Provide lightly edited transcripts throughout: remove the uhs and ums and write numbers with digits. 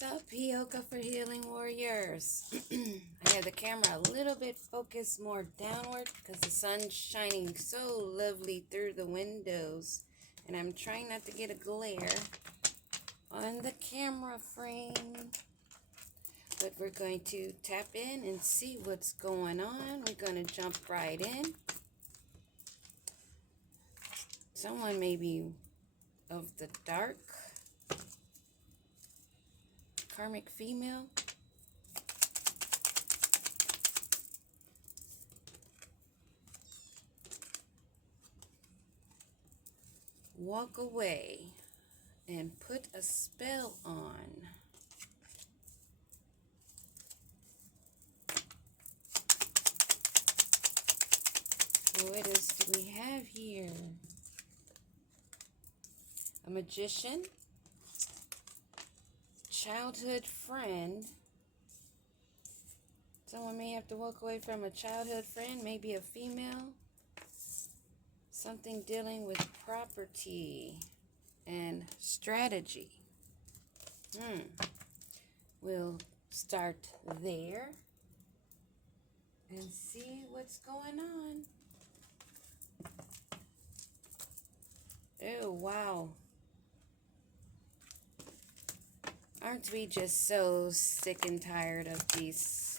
What's up, Yoga for Healing Warriors? I have the camera a little bit focused more downward because the sun's shining so lovely through the windows. And I'm trying not to get a glare on the camera frame. But we're going to tap in and see what's going on. We're going to jump right in. Someone may be of the dark. Karmic female. Walk away and put a spell on. What else do we have here? A magician. Childhood friend. Someone may have to walk away from a childhood friend, maybe a female. Something dealing with property and strategy. We'll start there and see what's going on. Oh, wow. Aren't we just so sick and tired of these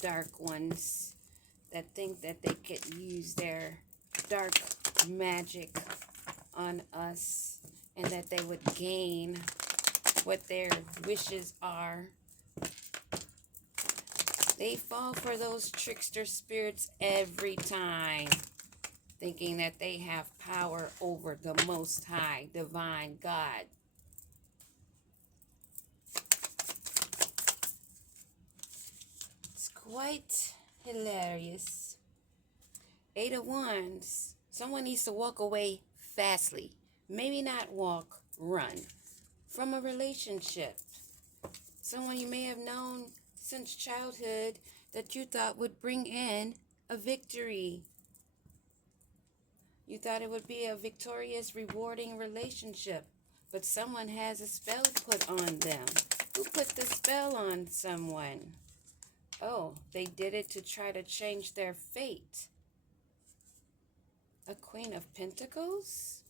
dark ones that think that they could use their dark magic on us and that they would gain what their wishes are? They fall for those trickster spirits every time, thinking that they have power over the Most High, Divine God. Quite hilarious. 8 of Wands. Someone needs to walk away fastly. Maybe not walk, run. From a relationship. Someone you may have known since childhood that you thought would bring in a victory. You thought it would be a victorious, rewarding relationship. But someone has a spell put on them. Who put the spell on someone? Oh, they did it to try to change their fate. A Queen of Pentacles?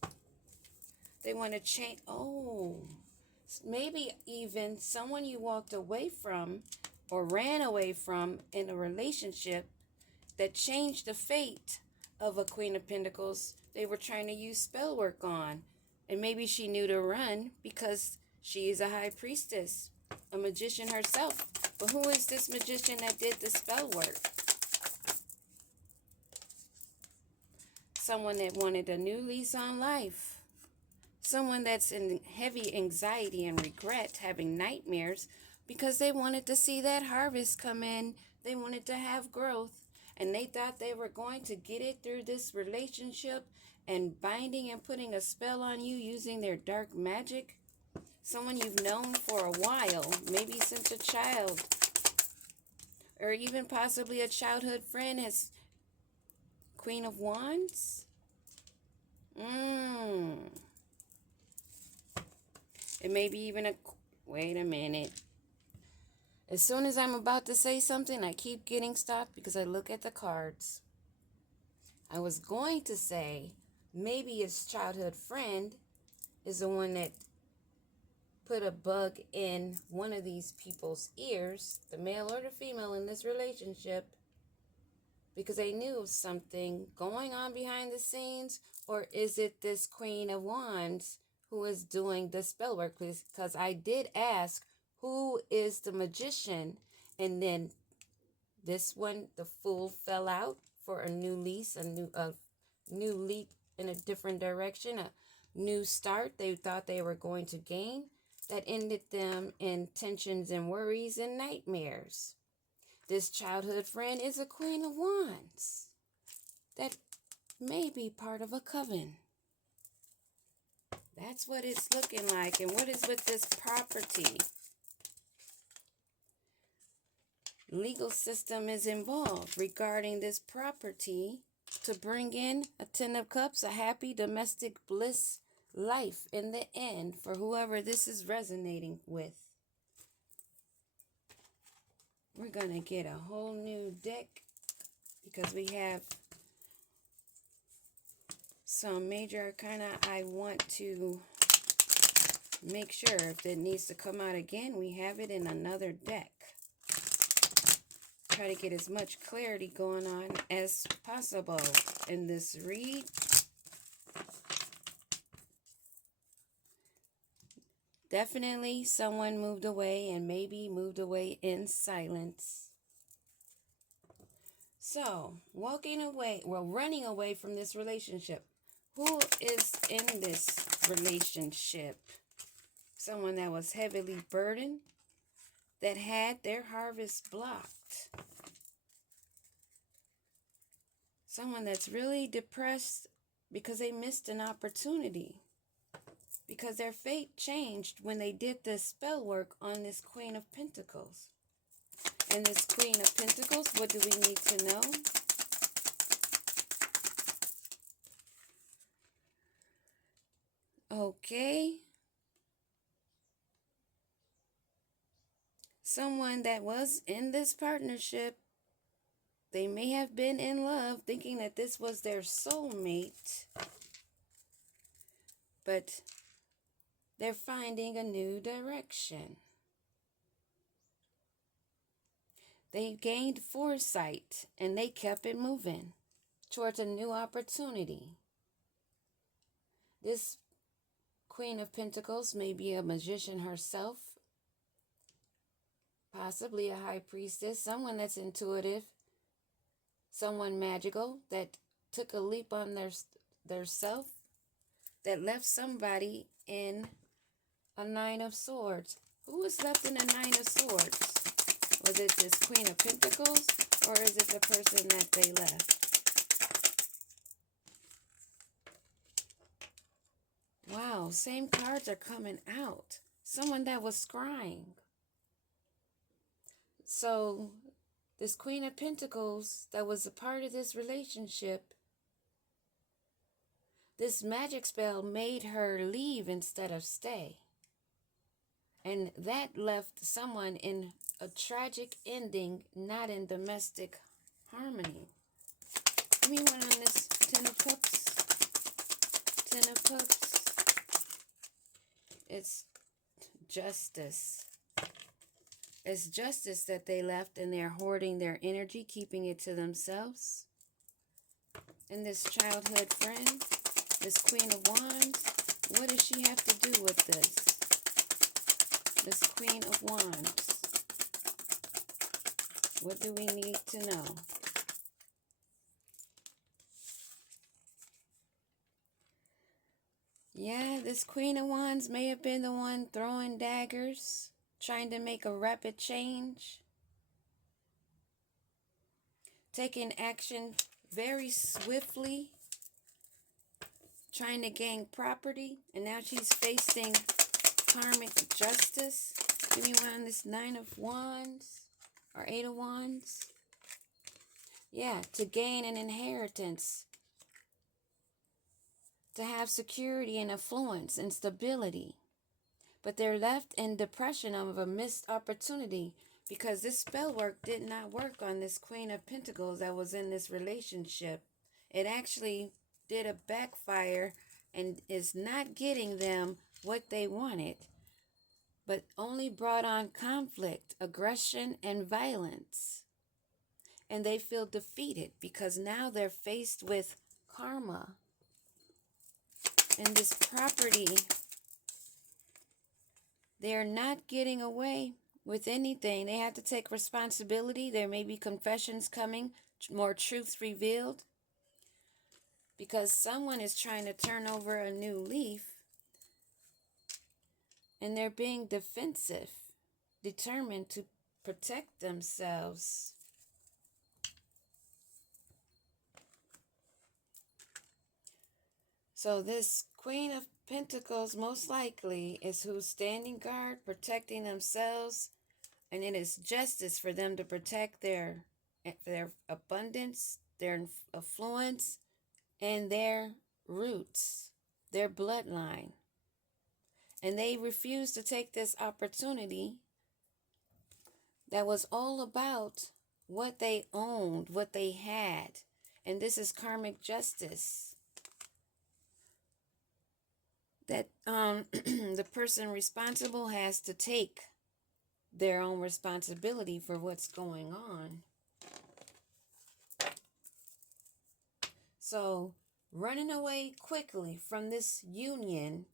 They want to change. Oh, maybe even someone you walked away from or ran away from in a relationship that changed the fate of a Queen of Pentacles. They were trying to use Spellwork on. And maybe she knew to run because she is a high priestess, a magician herself. But who is this magician that did the spell work? Someone that wanted a new lease on life. Someone that's in heavy anxiety and regret, having nightmares because they wanted to see that harvest come in. They wanted to have growth. And they thought they were going to get it through this relationship and binding and putting a spell on you using their dark magic. Someone you've known for a while, maybe since a child, or even possibly a childhood friend has Queen of Wands. It may be even a, wait a minute. As soon as I'm about to say something, I keep getting stopped because I look at the cards. I was going to say maybe his childhood friend is the one that put a bug in one of these people's ears, the male or the female in this relationship, because they knew of something going on behind the scenes. Or is it this Queen of Wands who is doing the spell work? Because I did ask, who is the magician? And then this one, the Fool, fell out for a new lease, a new leap in a different direction, a new start they thought they were going to gain. That ended them in tensions and worries and nightmares. This childhood friend is a Queen of Wands that may be part of a coven. That's what it's looking like. And what is with this property? Legal system is involved regarding this property to bring in a 10 of Cups, a happy domestic bliss life in the end for whoever this is resonating with. We're going to get a whole new deck because we have some major arcana I want to make sure if it needs to come out again, we have it in another deck. Try to get as much clarity going on as possible in this read. Definitely someone moved away and maybe moved away in silence. So, walking away, well, running away from this relationship. Who is in this relationship? Someone that was heavily burdened, that had their harvest blocked. Someone that's really depressed because they missed an opportunity. Because their fate changed when they did the spell work on this Queen of Pentacles. And this Queen of Pentacles, what do we need to know? Okay. Someone that was in this partnership, they may have been in love thinking that this was their soulmate, but they're finding a new direction. They gained foresight and they kept it moving towards a new opportunity. This Queen of Pentacles may be a magician herself, possibly a high priestess, someone that's intuitive, someone magical that took a leap on their self, that left somebody in a Nine of Swords. Who was left in a Nine of Swords? Was it this Queen of Pentacles, or is it the person that they left? Wow, same cards are coming out. Someone that was scrying. So, this Queen of Pentacles that was a part of this relationship, this magic spell made her leave instead of stay. And that left someone in a tragic ending, not in domestic harmony. Give me one on this Ten of Cups. Ten of Cups. It's justice. It's justice that they left, and they're hoarding their energy, keeping it to themselves. And this childhood friend, this Queen of Wands, what does she have to do with this? This Queen of Wands. What do we need to know? Yeah, this Queen of Wands may have been the one throwing daggers, trying to make a rapid change, taking action very swiftly, trying to gain property, and now she's facing karmic justice. Give me one on this Nine of Wands or Eight of Wands. Yeah, to gain an inheritance, to have security and affluence and stability. But they're left in depression of a missed opportunity because this spell work did not work on this Queen of Pentacles that was in this relationship. It actually did a backfire and is not getting them what they wanted, but only brought on conflict, aggression, and violence. And they feel defeated because now they're faced with karma. And this property, they're not getting away with anything. They have to take responsibility. There may be confessions coming, more truths revealed, because someone is trying to turn over a new leaf, and they're being defensive, determined to protect themselves. So this Queen of Pentacles most likely is who's standing guard, protecting themselves, and it is justice for them to protect their abundance, their affluence, and their roots, their bloodline. And they refuse to take this opportunity. that was all about what they owned, what they had. And this is karmic justice. That the person responsible has to take their own responsibility for what's going on. So, running away quickly from this union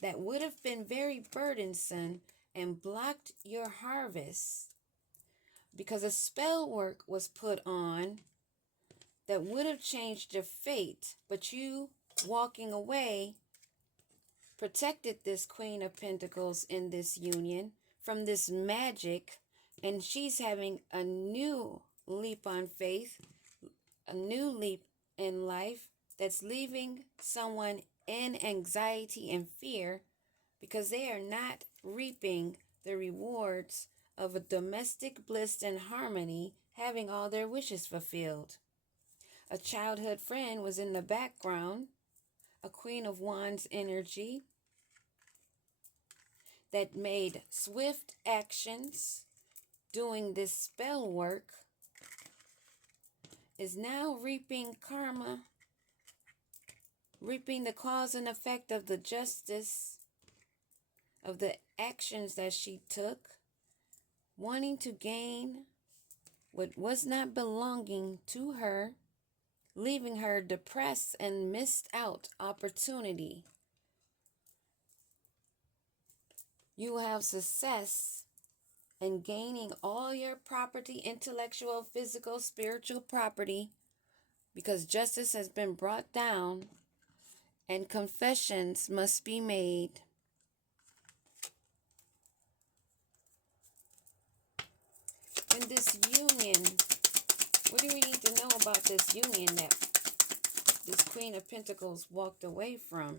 that would have been very burdensome and blocked your harvest because a spell work was put on that would have changed your fate, but you walking away protected this Queen of Pentacles in this union from this magic, and she's having a new leap on faith, a new leap in life that's leaving someone in anxiety and fear because they are not reaping the rewards of a domestic bliss and harmony, having all their wishes fulfilled. A childhood friend was in the background, a Queen of Wands energy that made swift actions doing this spell work, is now reaping karma, reaping the cause and effect of the justice of the actions that she took, wanting to gain what was not belonging to her, leaving her depressed and missed out opportunity. You have success in gaining all your property, intellectual, physical, spiritual property, because justice has been brought down and confessions must be made. In this union, what do we need to know about this union that this Queen of Pentacles walked away from?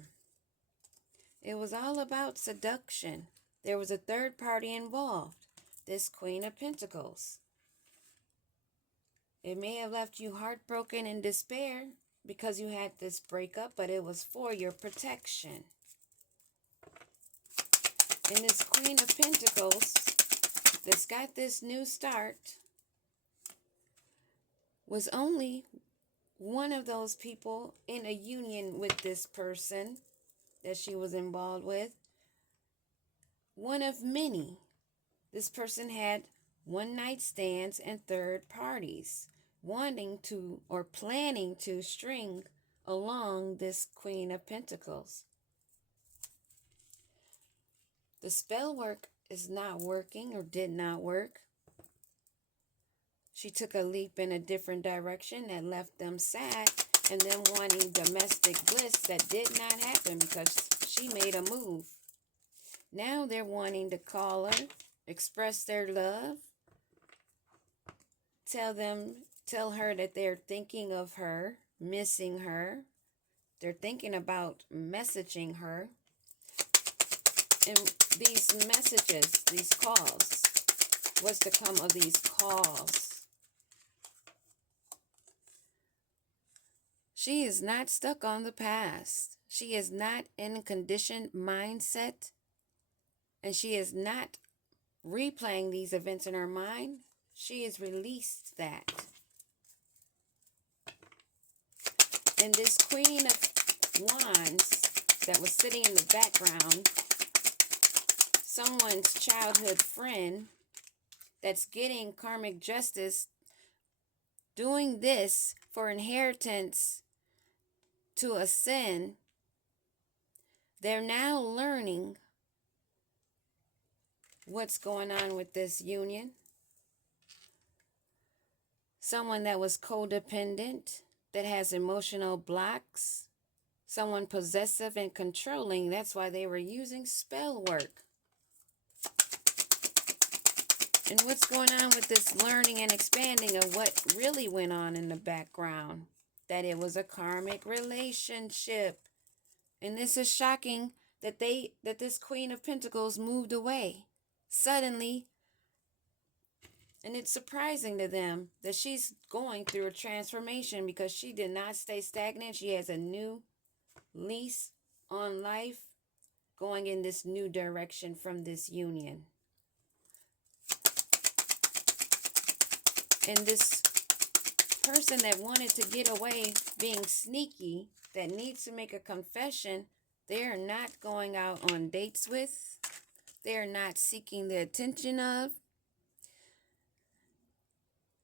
It was all about seduction. There was a third party involved, this Queen of Pentacles. It may have left you heartbroken and despair because you had this breakup, but it was for your protection. And this Queen of Pentacles that's got this new start was only one of those people in a union with this person that she was involved with. One of many. This person had one-night stands and third parties, wanting to or planning to string along this Queen of Pentacles. The spell work is not working or did not work. She took a leap in a different direction that left them sad and them wanting domestic bliss that did not happen because she made a move. Now they're wanting to call her, express their love, tell her that they're thinking of her, missing her. They're thinking about messaging her. And these messages, these calls, what's to come of these calls? She is not stuck on the past. She is not in a conditioned mindset. And she is not replaying these events in her mind. She has released that. And this Queen of Wands that was sitting in the background, someone's childhood friend that's getting karmic justice, doing this for inheritance to a sin, they're now learning what's going on with this union. Someone that was codependent, that has emotional blocks, someone possessive and controlling. That's why they were using spell work. And what's going on with this learning and expanding of what really went on in the background? That it was a karmic relationship. And this is shocking that this Queen of Pentacles moved away suddenly. And it's surprising to them that she's going through a transformation because she did not stay stagnant. She has a new lease on life, going in this new direction from this union. And this person that wanted to get away being sneaky, that needs to make a confession, they're not going out on dates with. They're not seeking the attention of.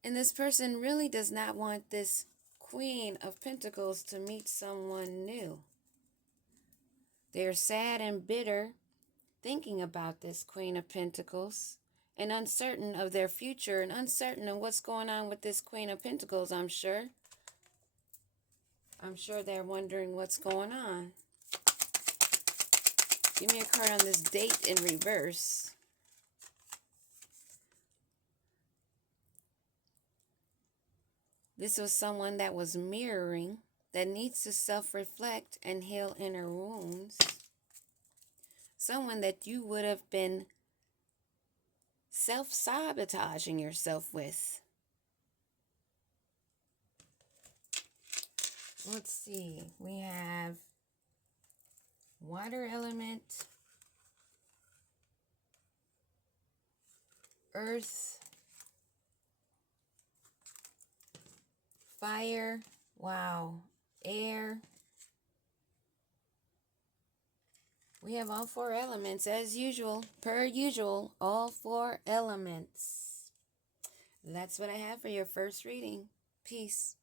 And this person really does not want this Queen of Pentacles to meet someone new. They're sad and bitter thinking about this Queen of Pentacles and uncertain of their future and uncertain of what's going on with this Queen of Pentacles, I'm sure. I'm sure they're wondering what's going on. Give me a card on this date in reverse. This was someone that was mirroring, that needs to self-reflect and heal inner wounds. Someone that you would have been self-sabotaging yourself with. Let's see. We have water element, earth, fire, wow, air. We have all 4 elements as usual, per usual, all 4 elements. That's what I have for your first reading. Peace.